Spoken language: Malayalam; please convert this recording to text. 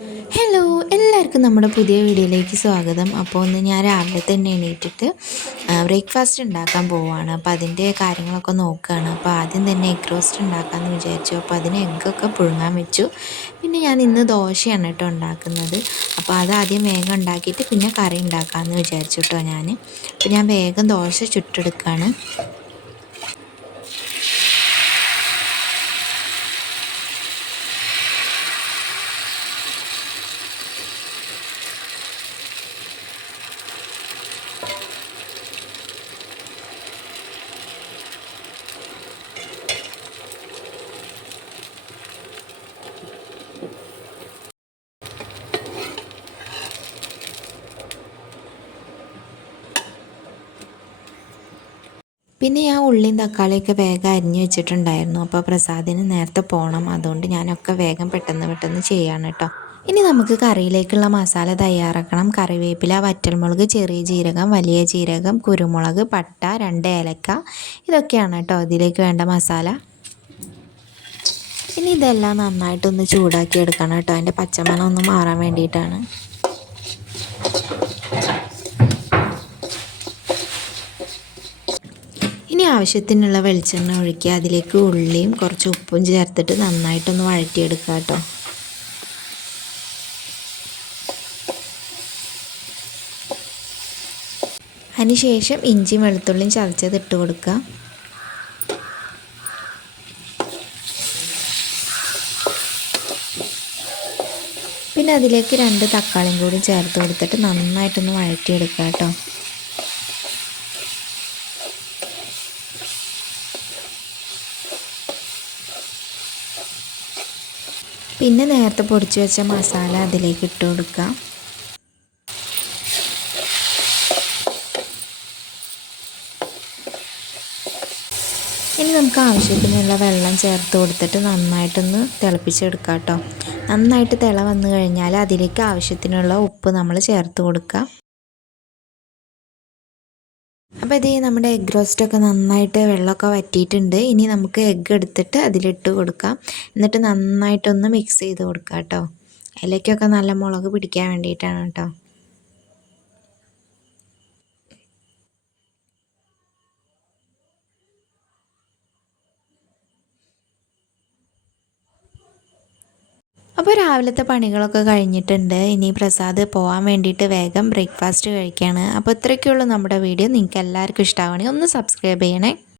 ഹലോ എല്ലാവർക്കും നമ്മുടെ പുതിയ വീഡിയോയിലേക്ക് സ്വാഗതം. അപ്പോൾ ഒന്ന് ഞാൻ രാവിലെ തന്നെ എണീറ്റിട്ട് ബ്രേക്ക്ഫാസ്റ്റ് ഉണ്ടാക്കാൻ പോവുകയാണ് അപ്പോൾ അതിന്റെ കാര്യങ്ങളൊക്കെ നോക്കുകയാണ്. അപ്പോൾ ആദ്യം തന്നെ എഗ് റോസ്റ്റ് ഉണ്ടാക്കാമെന്ന് വിചാരിച്ചു. അപ്പോൾ അതിന് എഗ്ഗൊക്കെ പുഴുങ്ങാൻ വെച്ചു. പിന്നെ ഞാൻ ഇന്ന് ദോശയാണ് കേട്ടോ ഉണ്ടാക്കുന്നത്. അപ്പോൾ അത് ആദ്യം വേഗം ഉണ്ടാക്കിയിട്ട് പിന്നെ കറി ഉണ്ടാക്കാമെന്ന് വിചാരിച്ചു കേട്ടോ ഞാൻ. അപ്പോൾ ഞാൻ വേഗം ദോശ ചുട്ടെടുക്കുകയാണ്. പിന്നെ ഞാൻ ഉള്ളിയും തക്കാളിയൊക്കെ വേഗം അരിഞ്ഞു വെച്ചിട്ടുണ്ടായിരുന്നു. അപ്പോൾ പ്രസാദിന് നേരത്തെ പോകണം അതുകൊണ്ട് ഞാനൊക്കെ വേഗം പെട്ടെന്ന് പെട്ടെന്ന് ചെയ്യാണ് കേട്ടോ. ഇനി നമുക്ക് കറിയിലേക്കുള്ള മസാല തയ്യാറാക്കണം. കറിവേപ്പില വറ്റൽമുളക് ചെറിയ ജീരകം വലിയ ജീരകം കുരുമുളക് പട്ട രണ്ട് ഏലക്ക. ഇതൊക്കെയാണ് കേട്ടോ ഇതിലേക്ക് വേണ്ട മസാല. ഇനി ഇതെല്ലാം നന്നായിട്ടൊന്ന് ചൂടാക്കി എടുക്കണം കേട്ടോ. അതിന്റെ പച്ചമണം ഒന്ന് മാറാൻ വേണ്ടിയിട്ടാണ്. ഇനി ആവശ്യത്തിനുള്ള വെളിച്ചെണ്ണ ഒഴിക്കുക അതിലേക്ക് ഉള്ളിയും കുറച്ച് ഉപ്പും ചേർത്തിട്ട് നന്നായിട്ടൊന്ന് വഴറ്റിയെടുക്കുക കേട്ടോ. അതിനുശേഷം ഇഞ്ചിയും വെളുത്തുള്ളിയും ചതച്ചത് ഇട്ട് കൊടുക്കുക. പിന്നെ അതിലേക്ക് രണ്ട് തക്കാളിയും കൂടി ചേർത്ത് കൊടുത്തിട്ട് നന്നായിട്ടൊന്ന് വഴറ്റിയെടുക്കുക കേട്ടോ. പിന്നെ നേരത്തെ പൊടിച്ച് വെച്ച മസാല അതിലേക്ക് ഇട്ട് കൊടുക്കാം ഇനി നമുക്ക് ആവശ്യത്തിനുള്ള വെള്ളം ചേർത്ത് കൊടുത്തിട്ട് നന്നായിട്ടൊന്ന് തിളപ്പിച്ചെടുക്കാം കേട്ടോ. നന്നായിട്ട് തിള വന്നു കഴിഞ്ഞാൽ അതിലേക്ക് ആവശ്യത്തിനുള്ള ഉപ്പ് നമ്മൾ ചേർത്ത് കൊടുക്കുക. അപ്പോൾ ഇത് നമ്മുടെ എഗ് റോസ്റ്റൊക്കെ നന്നായിട്ട് വെള്ളമൊക്കെ വറ്റിയിട്ടുണ്ട്. ഇനി നമുക്ക് എഗ്ഗ് എടുത്തിട്ട് അതിലിട്ട് കൊടുക്കാം. എന്നിട്ട് നന്നായിട്ടൊന്ന് മിക്സ് ചെയ്ത് കൊടുക്കാം കേട്ടോ. ഇലയ്ക്കൊക്കെ നല്ല മുളക് പിടിക്കാൻ വേണ്ടിയിട്ടാണ് കേട്ടോ. അപ്പോൾ രാവിലത്തെ പണികളൊക്കെ കഴിഞ്ഞിട്ടുണ്ട്. ഇനി പ്രസാദ് പോകാൻ വേണ്ടിയിട്ട് വേഗം ബ്രേക്ക്ഫാസ്റ്റ് കഴിക്കുകയാണ് അപ്പോൾ ഇത്രയൊക്കെയുള്ളൂ നമ്മുടെ വീഡിയോ. നിങ്ങൾക്ക് എല്ലാവർക്കും ഇഷ്ടമാവണമെങ്കിൽ ഒന്ന് സബ്സ്ക്രൈബ് ചെയ്യണേ.